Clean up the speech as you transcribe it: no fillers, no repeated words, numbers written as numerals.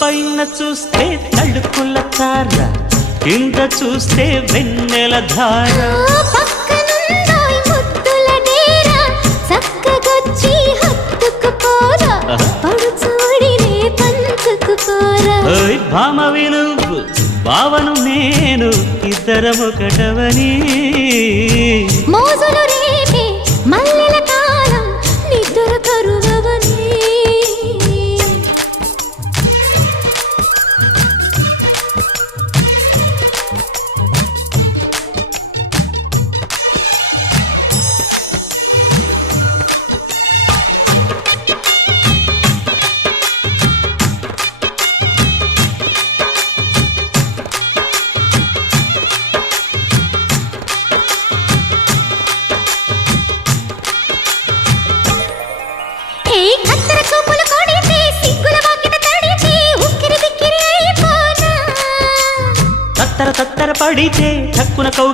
పైన చూస్తే తడుకుల తార, కింద చూస్తే వెన్నెల ధార. పక్కనుందోయ్ ముద్దుల డేరా, చక్కగొచ్చి హత్తుకుపోరా, పడుచూడినే పంచుకుపోరా. భామ విలువు భావను నేను, ఇద్దరమొకటవని. మోజులు రేపే మల్లెల కాలం, నిద్ర కరువవని. తత్తర తత్తర పడితే తక్కున కౌ